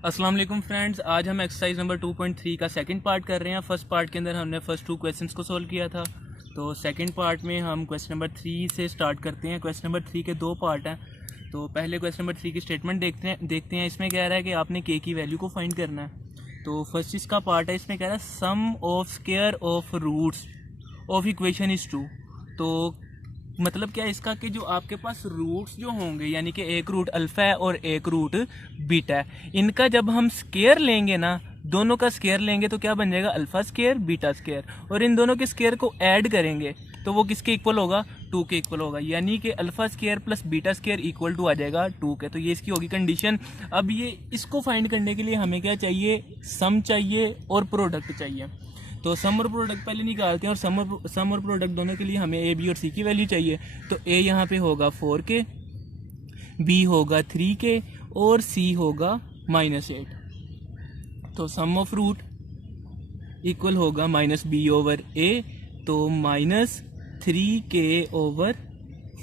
अस्सलाम वालेकुम फ्रेंड्स, आज हम एक्सरसाइज नंबर 2.3 का सेकंड पार्ट कर रहे हैं। फर्स्ट पार्ट के अंदर हमने फर्स्ट 2 क्वेश्चंस को सोल्व किया था। तो सेकंड पार्ट में हम क्वेश्चन नंबर 3 से स्टार्ट करते हैं। क्वेश्चन नंबर 3 के 2 पार्ट हैं। तो पहले क्वेश्चन नंबर 3 की स्टेटमेंट देखते हैं। इसमें कह रहा है कि आपने के की वैल्यू को फाइंड करना है। तो फर्स्ट इसका पार्ट है, इसमें कह रहा है sum of square of roots of equation is 2। तो मतलब क्या है इसका कि जो आपके पास रूट्स जो होंगे, यानी कि एक रूट अल्फ़ा है और एक रूट बीटा है, इनका जब हम स्केयर लेंगे ना, दोनों का स्केयर लेंगे तो क्या बन जाएगा, अल्फ़ा स्केयर बीटा स्केयर। और इन दोनों के स्केयर को ऐड करेंगे तो वो किसके इक्वल होगा, 2 के इक्वल होगा। यानी कि alpha square plus beta square equal to आ जाएगा 2 के। तो ये इसकी होगी कंडीशन। अब ये इसको फाइंड करने के लिए हमें क्या चाहिए, सम चाहिए और प्रोडक्ट चाहिए। तो सम और प्रोडक्ट पहले निकालते हैं, और सम और प्रोडक्ट दोनों के लिए हमें ए बी और सी की वैल्यू चाहिए। तो ए यहाँ पे होगा 4 के, बी होगा 3 के और सी होगा -8। तो सम ऑफ रूट इक्वल होगा -b ओवर ए, तो -3k ओवर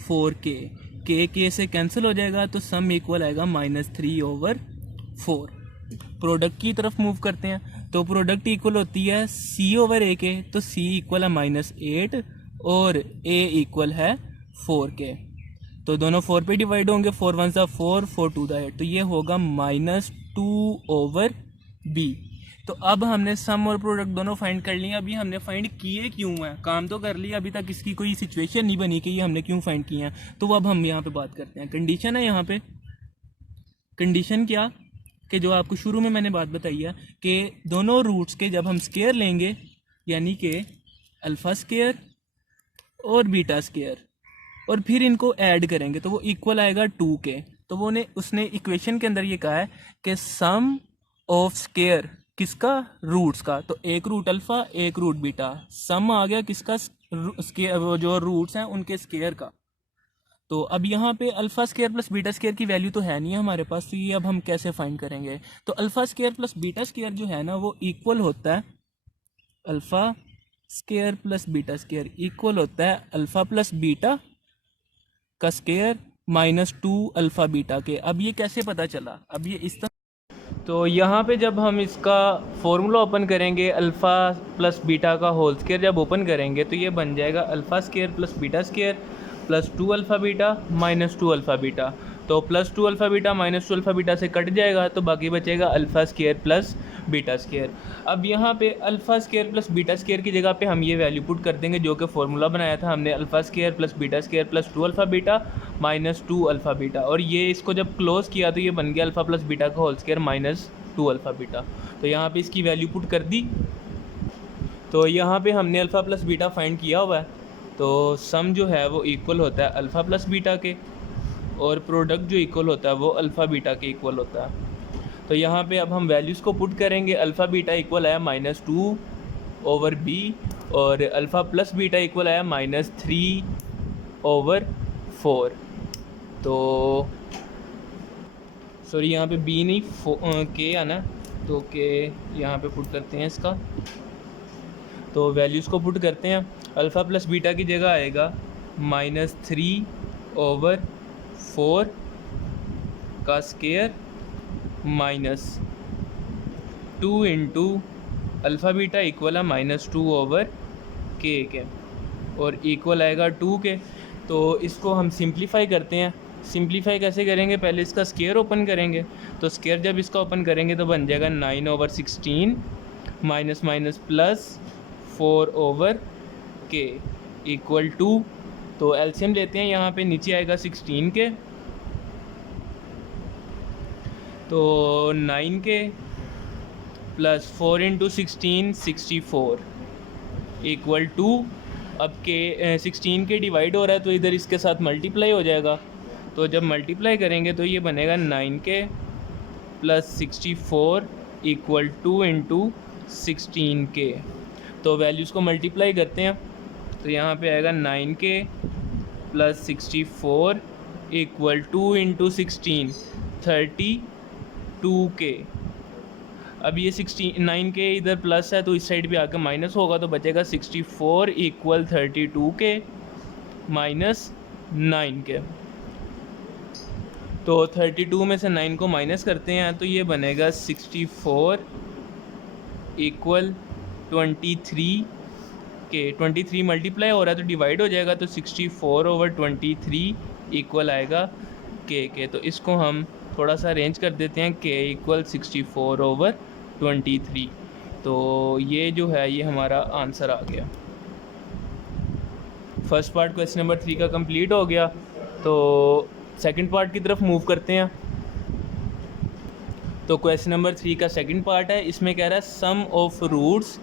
4k। के से कैंसिल हो जाएगा तो सम इक्वल आएगा -3 ओवर 4। प्रोडक्ट की तरफ मूव करते हैं। तो प्रोडक्ट इक्वल होती है सी ओवर ए के, तो सी इक्वल है -8 और ए इक्वल है 4k। तो दोनों 4 पे डिवाइड होंगे, 4 1 सा 4, 4 2 दा 8, तो ये होगा -2 ओवर बी। तो अब हमने सम और प्रोडक्ट दोनों फाइंड कर लिए। अभी हमने फाइंड किए क्यों है, काम तो कर लिया, अभी तक इसकी कोई सिचुएशन नहीं बनी कि ये हमने क्यों फाइंड किए हैं। तो अब हम यहाँ पे बात करते हैं। कंडीशन है यहाँ पे, कंडीशन क्या कि जो आपको शुरू में मैंने बात बताई है कि दोनों रूट्स के जब हम स्केयर लेंगे, यानी कि अल्फ़ा स्केयर और बीटा स्केयर, और फिर इनको ऐड करेंगे तो वो इक्वल आएगा 2 के। तो वो उसने इक्वेशन के अंदर ये कहा है कि सम ऑफ स्केयर किसका, रूट्स का। तो एक रूट अल्फ़ा एक रूट बीटा, सम आ गया किसका, स्केयर, वो जो रूट्स हैं उनके स्केयर का। तो अब यहाँ पे alpha square plus beta square की वैल्यू तो है नहीं है हमारे पास, तो ये अब हम कैसे फाइंड करेंगे। तो alpha square plus beta square जो है ना, वो इक्वल होता है, alpha square plus beta square equal होता है अल्फ़ा प्लस बीटा का स्केयर -2 अल्फ़ा बीटा के। अब ये कैसे पता चला, अब ये इस तरह। तो यहाँ पे जब हम इसका फॉर्मूला ओपन करेंगे, अल्फ़ा प्लस बीटा का होल स्केयर जब ओपन करेंगे तो ये बन जाएगा alpha square plus beta square plus 2 alpha beta -2 alpha beta. तो +2 अल्फ़ा बीटा -2 अल्फ़ा बीटा से कट जाएगा, तो बाकी बचेगा alpha square plus beta square. अब यहाँ पे alpha square plus beta square की जगह पे हम ये वैल्यू पुट कर देंगे जो कि फॉर्मूला बनाया था हमने, alpha square plus beta square plus 2 alpha beta -2 alpha beta. और ये इसको जब क्लोज़ किया तो ये बन गया अल्फ़ा प्लस बीटा का होल स्केयर -2 अल्फ़ा बीटा। तो यहाँ पे इसकी वैल्यू पुट कर दी। तो यहाँ पे हमने अल्फ़ा प्लस बीटा फाइंड किया हुआ है। तो सम जो है वो इक्वल होता है अल्फ़ा प्लस बीटा के, और प्रोडक्ट जो इक्वल होता है वो अल्फ़ा बीटा के इक्वल होता है। तो यहाँ पे अब हम वैल्यूज़ को पुट करेंगे। अल्फ़ा बीटा इक्वल आया -2 ओवर बी, और अल्फ़ा प्लस बीटा इक्वल आया -3 ओवर 4। तो सॉरी, यहाँ पे बी नहीं के आना, तो के यहाँ पे पुट करते हैं इसका। तो वैल्यूज़ को पुट करते हैं। अल्फ़ा प्लस बीटा की जगह आएगा -3 ओवर 4 का square -2 into alpha beta equal है -2 ओवर के, और इक्वल आएगा 2 के। तो इसको हम सिंप्लीफाई करते हैं। सिंप्लीफाई कैसे करेंगे, पहले इसका स्केयर ओपन करेंगे। तो स्केयर जब इसका ओपन करेंगे तो बन जाएगा 9 over 16 minus minus plus 4 over के इक्वल टू। तो एलसीएम लेते हैं, यहाँ पे नीचे आएगा 16 के, तो 9 के प्लस 4 इंटू 16 64 इक्वल टू। अब के 16 के डिवाइड हो रहा है तो इधर इसके साथ मल्टीप्लाई हो जाएगा। तो जब मल्टीप्लाई करेंगे तो ये बनेगा 9 के प्लस 64 इक्वल टू इंटू 16 के। तो वैल्यूज़ को मल्टीप्लाई करते हैं, तो यहाँ पे आएगा 9 के प्लस 64 इक्वल टू इंटू 16 32 के। अब ये 9 के इधर प्लस है तो इस साइड भी आकर माइनस होगा, तो बचेगा 64 इक्वल 32 के -9 के। तो 32 में से 9 को माइनस करते हैं तो ये बनेगा 64 इक्वल 23 के 23 मल्टीप्लाई हो रहा है तो डिवाइड हो जाएगा, तो 64/23 इक्वल आएगा के। तो इसको हम थोड़ा सा अरेंज कर देते हैं, के इक्वल 64/23। तो ये जो है ये हमारा आंसर आ गया। फर्स्ट पार्ट क्वेश्चन नंबर 3 का कंप्लीट हो गया। तो सेकंड पार्ट की तरफ मूव करते हैं। तो क्वेश्चन नंबर 3 का सेकंड पार्ट है, इसमें कह रहा है sum of roots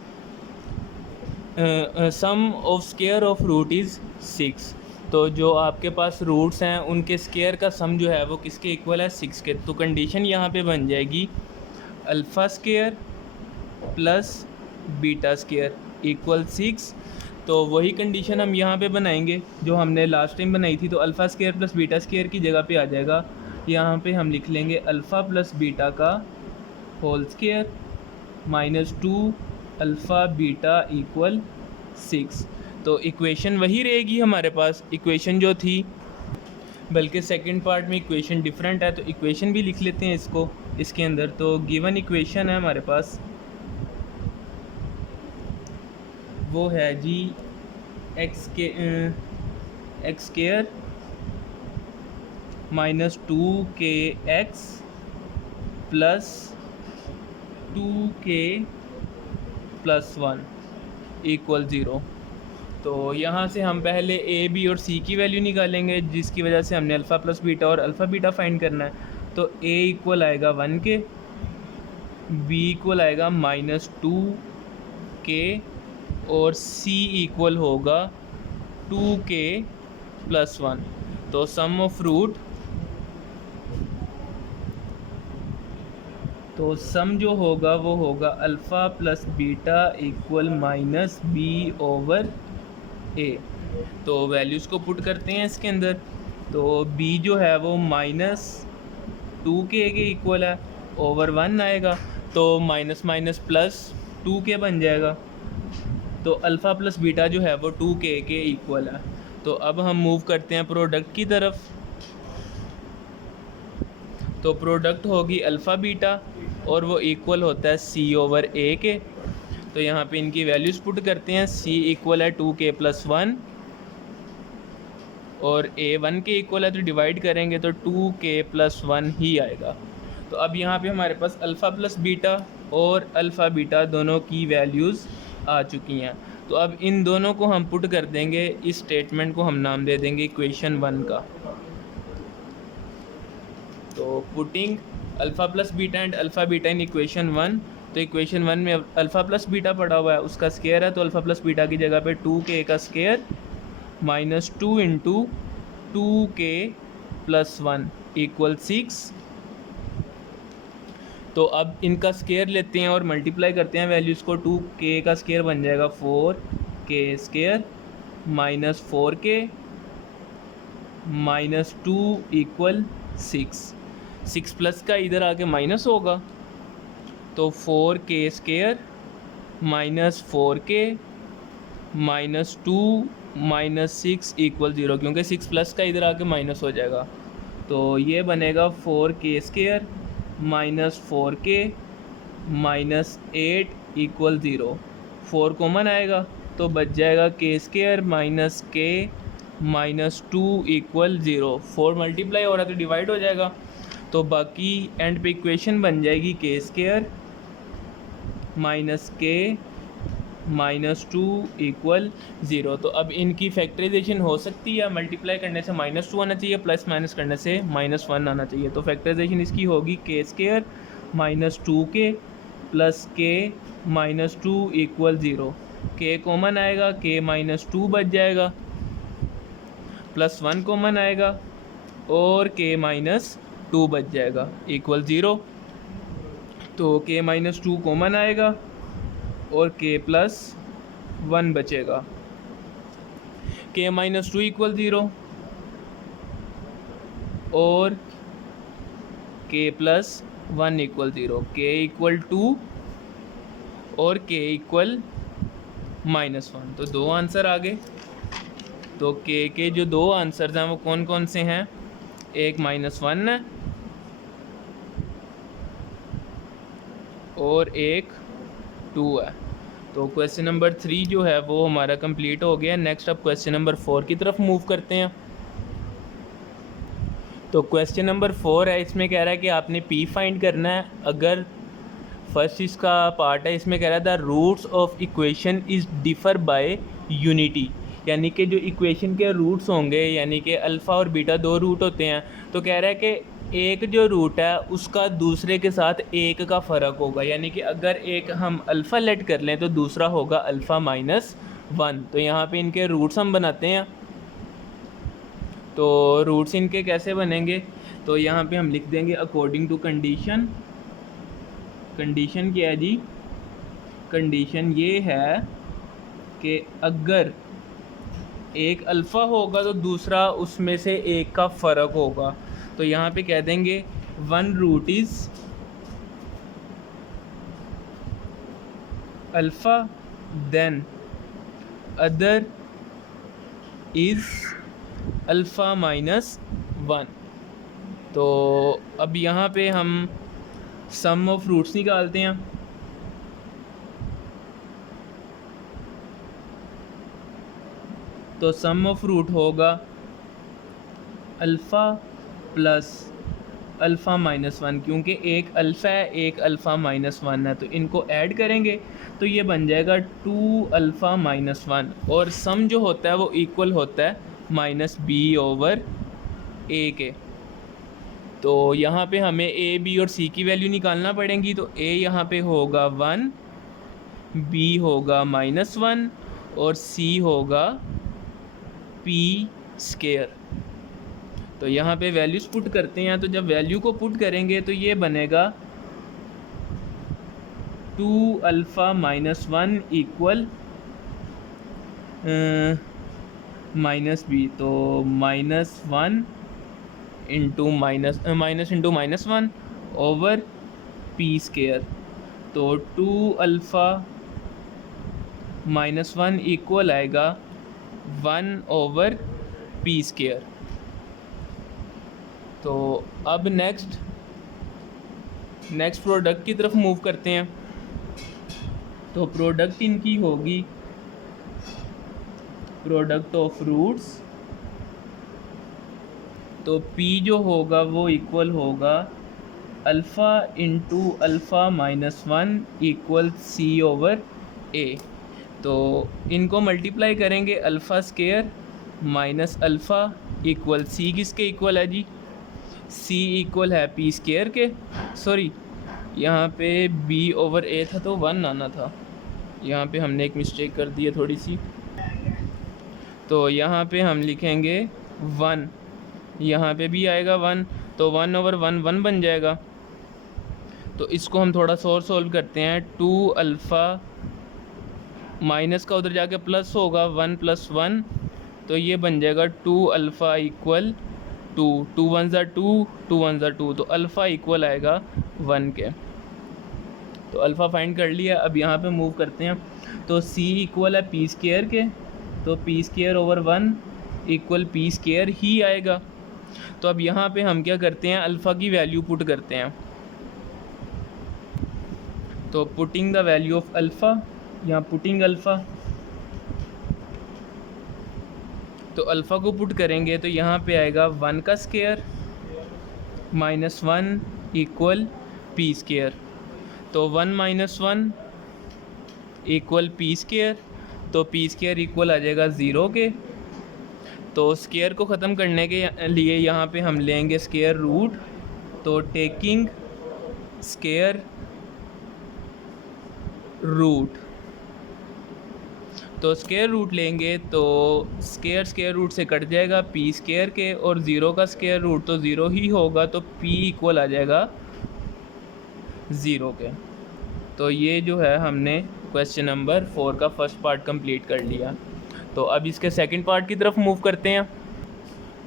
sum of square of root is 6। तो जो आपके पास रूट्स हैं उनके स्क्वायर का सम जो है वो किसके इक्वल है, 6 के। तो कंडीशन यहाँ पे बन जाएगी alpha square plus beta square equal 6। तो वही कंडीशन हम यहाँ पे बनाएंगे जो हमने लास्ट टाइम बनाई थी। तो alpha square plus beta square की जगह पे आ जाएगा, यहाँ पे हम लिख लेंगे अल्फ़ा प्लस बीटा का whole square -2 alpha beta equal 6। तो इक्वेशन वही रहेगी हमारे पास, इक्वेशन जो थी, बल्कि सेकंड पार्ट में इक्वेशन डिफरेंट है। तो इक्वेशन भी लिख लेते हैं इसको इसके अंदर। तो गिवन इक्वेशन है हमारे पास, वो है जी x square -2kx plus 2k plus 1 equal 0। तो यहाँ से हम पहले ए बी और सी की वैल्यू निकालेंगे, जिसकी वजह से हमने अल्फ़ा प्लस बीटा और अल्फ़ा बीटा फाइंड करना है। तो ए इक्वल आएगा 1 के, बी इक्वल आएगा -2k और सी इक्वल होगा 2k प्लस 1। तो सम ऑफ रूट, तो सम जो होगा वो होगा alpha plus beta equal -b/a। तो वैल्यूज़ को पुट करते हैं इसके अंदर। तो b जो है वो -2k के इक्वल है, ओवर 1 आएगा, तो माइनस माइनस प्लस 2k बन जाएगा। तो अल्फ़ा प्लस बीटा जो है वो 2k के इक्वल है। तो अब हम मूव करते हैं प्रोडक्ट की तरफ। तो प्रोडक्ट होगी अल्फ़ा बीटा और वो इक्वल होता है c/a के। तो यहाँ पे इनकी वैल्यूज़ पुट करते हैं। c इक्वल है 2k प्लस 1 और a 1 के इक्वल है, तो डिवाइड करेंगे तो 2k प्लस 1 ही आएगा। तो अब यहाँ पे हमारे पास अल्फ़ा प्लस बीटा और अल्फ़ा बीटा दोनों की वैल्यूज़ आ चुकी हैं। तो अब इन दोनों को हम पुट कर देंगे, इस स्टेटमेंट को हम नाम दे देंगे इक्वेशन 1 का। तो putting alpha plus beta and alpha beta in equation 1। तो इक्वेशन 1 में अल्फ़ा प्लस बीटा पड़ा हुआ है, उसका स्क्वायर है, तो अल्फ़ा प्लस बीटा की जगह पे 2k का square -2 into 2k plus 1 equal 6। तो अब इनका स्क्वायर लेते हैं और मल्टीप्लाई करते हैं वैल्यूज़ को। 2k का स्क्वायर बन जाएगा 4k square -4k -2 equal 6। 6 plus का इधर आके माइनस होगा, तो 4k स्क्वायर -4k -2 -6 इक्वल 0, क्योंकि 6 प्लस का इधर आके माइनस हो जाएगा। तो ये बनेगा 4k square -4k -8 equal 0। 4 common आएगा तो बच जाएगा k square -k -2 equal 0। 4 multiply हो रहा है तो डिवाइड हो जाएगा, तो बाकी एंड पे इक्वेशन बन जाएगी k स्क्वायर -k -2 इक्वल 0। तो अब इनकी फैक्टराइजेशन हो सकती है, मल्टीप्लाई करने से -2 आना चाहिए, प्लस माइनस करने से -1 आना चाहिए। तो फैक्टराइजेशन इसकी होगी k square -2k plus k -2 equal 0। k common आएगा, k -2 बच जाएगा, प्लस 1 कॉमन आएगा और k -2 बच जाएगा इक्वल 0। तो k -2 कॉमन आएगा और k प्लस 1 बचेगा। k -2 इक्वल 0 और k plus 1 equal 0। k equal 2 और k इक्वल -1। तो दो आंसर आ गए। तो k के जो दो आंसर्स हैं वो कौन कौन से हैं, एक -1 है और एक 2 है। तो क्वेश्चन नंबर 3 जो है वो हमारा कंप्लीट हो गया। नेक्स्ट अब क्वेश्चन नंबर 4 की तरफ मूव करते हैं। तो क्वेश्चन नंबर 4 है, इसमें कह रहा है कि आपने पी फाइंड करना है। अगर फर्स्ट इसका पार्ट है, इसमें कह रहा है the roots of equation is differ by unity, यानी कि जो इक्वेशन के रूट्स होंगे, यानी कि अल्फ़ा और बीटा 2 रूट होते हैं। तो कह रहा है कि एक जो रूट है उसका दूसरे के साथ एक का फ़र्क होगा, यानी कि अगर एक हम अल्फ़ा लेट कर लें तो दूसरा होगा अल्फ़ा माइनस 1। तो यहाँ पे इनके रूट्स हम बनाते हैं। तो रूट्स इनके कैसे बनेंगे, तो यहाँ पे हम लिख देंगे अकॉर्डिंग टू कंडीशन। कंडीशन क्या है जी? कंडीशन ये है कि अगर एक अल्फ़ा होगा तो दूसरा उसमें से एक का फ़र्क होगा। तो यहाँ पे कह देंगे one root is alpha then other is alpha minus 1। तो अब यहाँ पे हम सम ऑफ रूट्स निकालते हैं। तो सम ऑफ रूट होगा अल्फ़ा प्लस अल्फ़ा माइनस 1, क्योंकि एक अल्फ़ा है एक अल्फ़ा माइनस 1 है, तो इनको ऐड करेंगे तो ये बन जाएगा 2 अल्फ़ा माइनस 1। और सम जो होता है वो इक्वल होता है माइनस बी ओवर ए के। तो यहाँ पे हमें ए बी और सी की वैल्यू निकालना पड़ेंगी। तो ए यहाँ पे होगा 1, बी होगा माइनस 1 और सी होगा पी स्केयर। तो यहाँ पे वैल्यूज़ पुट करते हैं। तो जब वैल्यू को पुट करेंगे तो ये बनेगा 2 alpha minus 1 equal minus b. तो minus 1 into minus 1 over p square. तो 2 अल्फ़ा माइनस 1 इक्वल आएगा 1 ओवर पी स्केयर। तो अब नेक्स्ट प्रोडक्ट की तरफ मूव करते हैं। तो प्रोडक्ट इनकी होगी प्रोडक्ट ऑफ रूट्स। तो P जो होगा वो इक्वल होगा alpha into alpha minus 1 equal c over a. तो इनको मल्टीप्लाई करेंगे alpha square minus alpha equal c किसके इक्वल है जी? सी इक्वल है पी स्केयर के। सॉरी, यहाँ पे बी ओवर ए था तो 1 आना था, यहाँ पे हमने एक मिस्टेक कर दी है थोड़ी सी। तो यहाँ पे हम लिखेंगे 1, यहाँ पे भी आएगा 1, तो 1 ओवर 1 1 बन जाएगा। तो इसको हम थोड़ा सा और सोल्व करते हैं। 2 अल्फ़ा माइनस का उधर जाके प्लस होगा 1 प्लस 1, तो ये बन जाएगा 2 अल्फ़ा इक्वल 2, 2 1 ज़ा 2, 2 1 ज़ा 2, तो अल्फ़ा इक्वल आएगा 1 के। तो अल्फ़ा फाइंड कर लिया। अब यहाँ पे मूव करते हैं। तो C इक्वल है पी स्केयर के, तो p square over 1 equal p square ही आएगा। तो अब यहाँ पे हम क्या करते हैं, अल्फ़ा की वैल्यू पुट करते हैं। तो putting the value of alpha, यहाँ पुटिंग अल्फ़ा। तो अल्फ़ा को पुट करेंगे तो यहाँ पे आएगा 1 का square minus 1 equal p square. तो 1 माइनस 1 इक्वल पी स्केयर, तो पी स्केयर इक्वल आ जाएगा 0 के। तो स्केयर को ख़त्म करने के लिए यहाँ पे हम लेंगे स्केयर रूट। तो टेकिंग स्केयर रूट, तो स्केयर रूट लेंगे तो स्केयर रूट से कट जाएगा पी स्केयर के, और 0 का स्केयर रूट तो 0 ही होगा, तो p इक्वल आ जाएगा 0 के। तो ये जो है हमने क्वेश्चन नंबर 4 का फर्स्ट पार्ट कंप्लीट कर लिया। तो अब इसके सेकंड पार्ट की तरफ मूव करते हैं।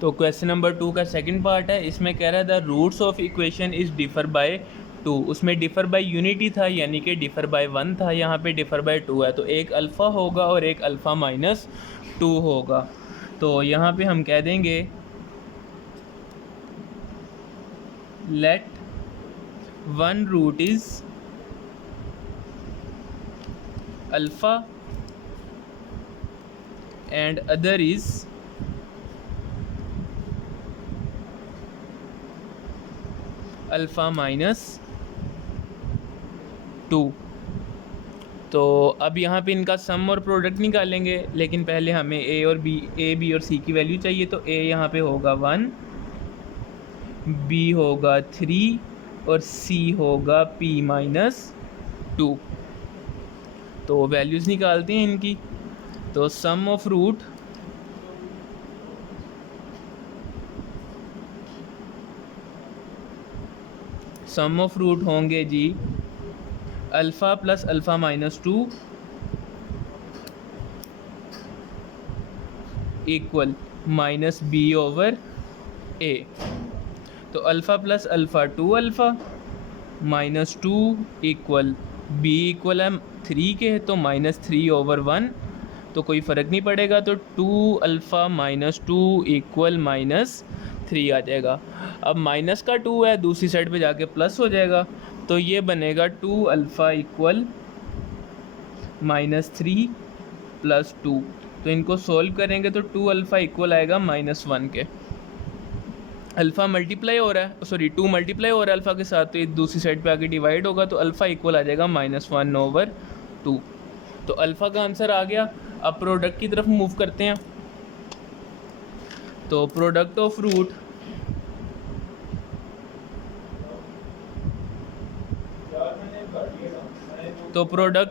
तो क्वेश्चन नंबर 2 का सेकंड पार्ट है, इसमें कह रहा है the roots of equation is differ by 2। उसमें डिफ़र बाय यूनिटी था, यानी कि डिफ़र बाय 1 था, यहाँ पे डिफ़र बाय 2 है। तो एक अल्फ़ा होगा और एक अल्फ़ा माइनस 2 होगा। तो यहाँ पे हम कह देंगे let one root is alpha and other is alpha minus 2। तो अब यहाँ पे इनका सम और प्रोडक्ट निकालेंगे, लेकिन पहले हमें ए बी और सी की वैल्यू चाहिए। तो ए यहाँ पे होगा 1, बी होगा 3 और सी होगा p माइनस 2। तो वैल्यूज़ निकालते हैं इनकी। तो सम ऑफ रूट होंगे जी alpha plus alpha minus 2 equal minus b over a. तो alpha plus alpha 2 alpha minus 2 equal b equal है 3 के, तो माइनस 3 ओवर 1, तो कोई फ़र्क नहीं पड़ेगा। तो 2 अल्फ़ा माइनस 2 इक्वल माइनस 3 आ जाएगा। अब माइनस का 2 है, दूसरी साइड पे जाके प्लस हो जाएगा। तो ये बनेगा 2 अल्फ़ा इक्वल माइनस 3 प्लस 2। तो इनको सोल्व करेंगे तो 2 अल्फ़ा इक्वल आएगा माइनस 1 के। अल्फ़ा मल्टीप्लाई हो रहा है, सॉरी 2 मल्टीप्लाई हो रहा है अल्फ़ा के साथ, तो ये दूसरी साइड पे आके डिवाइड होगा। तो अल्फ़ा इक्वल आ जाएगा माइनस 1 ओवर 2। तो अल्फ़ा का आंसर आ गया। अब प्रोडक्ट की तरफ मूव करते हैं। तो प्रोडक्ट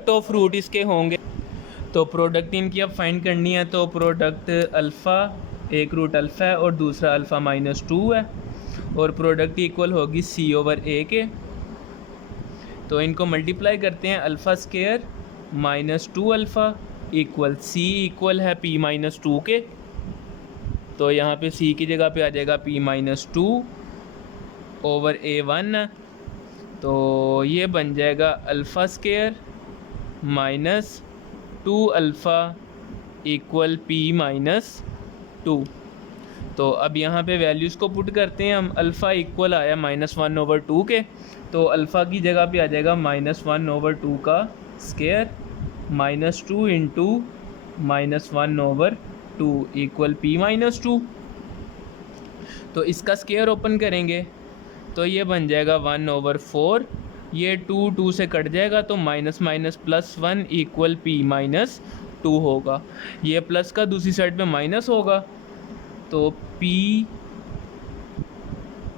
ऑफ रूट इसके होंगे। तो प्रोडक्ट इनकी अब फाइंड करनी है। तो प्रोडक्ट अल्फ़ा, एक रूट अल्फ़ा है और दूसरा अल्फ़ा माइनस 2 है, और प्रोडक्ट इक्वल होगी सी ओवर ए के। तो इनको मल्टीप्लाई करते हैं। Alpha square minus 2 alpha equal C equal है पी माइनस 2 के। तो यहाँ पे सी की जगह पे आ जाएगा पी माइनस 2 ओवर ए 1। तो ये बन जाएगा alpha square minus 2 alpha equal P minus 2। तो अब यहाँ पे वैल्यूज़ को पुट करते हैं हम। अल्फ़ा इक्वल आया माइनस 1 ओवर 2 के, तो अल्फ़ा की जगह पे आ जाएगा माइनस 1 ओवर 2 का square minus 2 into minus 1 over 2 equal P minus 2। तो इसका स्केयर ओपन करेंगे तो ये बन जाएगा 1 ओवर 4। ये 2 से कट जाएगा, तो minus minus plus 1 equal P minus 2 होगा। ये प्लस का दूसरी साइड पे माइनस होगा, तो P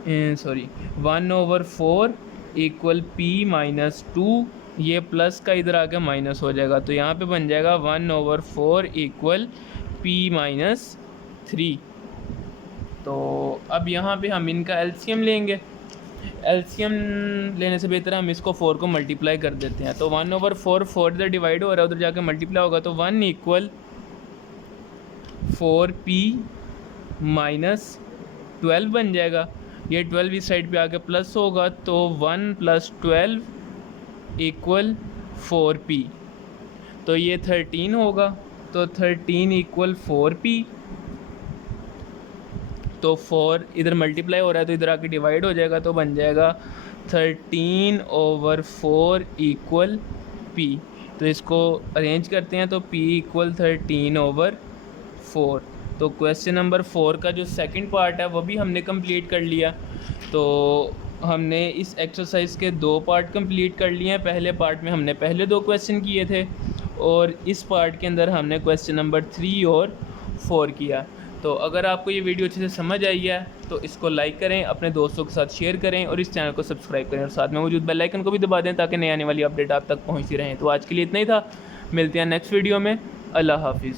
1 over 4 equal P minus 2। ये प्लस का इधर आके माइनस हो जाएगा, तो यहाँ पे बन जाएगा 1 ओवर 4 इक्वल पी माइनस 3। तो अब यहाँ पे हम इनका एलसीएम लेंगे। एलसीएम लेने से बेहतर हम इसको 4 को मल्टीप्लाई कर देते हैं। तो 1 ओवर 4 इधर डिवाइड हो रहा है, उधर जाके मल्टीप्लाई होगा, तो 1 इक्वल 4p माइनस 12 बन जाएगा। ये 12 इस साइड पे आके प्लस होगा, तो 1 प्लस 12 इक्वल 4p। तो ये 13 होगा, तो 13 इक्वल 4p। तो 4 इधर मल्टीप्लाई हो रहा है, तो इधर आके डिवाइड हो जाएगा, तो बन जाएगा 13 ओवर 4 इक्वल p। तो इसको अरेंज करते हैं, तो p इक्वल 13 ओवर 4। तो क्वेश्चन नंबर 4 का जो सेकंड पार्ट है वो भी हमने कंप्लीट कर लिया। तो हमने इस एक्सरसाइज के 2 पार्ट कंप्लीट कर लिए हैं। पहले पार्ट में हमने पहले 2 क्वेश्चन किए थे, और इस पार्ट के अंदर हमने क्वेश्चन नंबर 3 और 4 किया। तो अगर आपको ये वीडियो अच्छे से समझ आई है तो इसको लाइक करें, अपने दोस्तों के साथ शेयर करें, और इस चैनल को सब्सक्राइब करें, और साथ में मौजूद बेल आइकन को भी दबा दें ताकि नई आने वाली अपडेट आप तक पहुँचती रहें। तो आज के लिए इतना ही था, मिलते हैं नेक्स्ट वीडियो में। अल्लाह हाफिज़।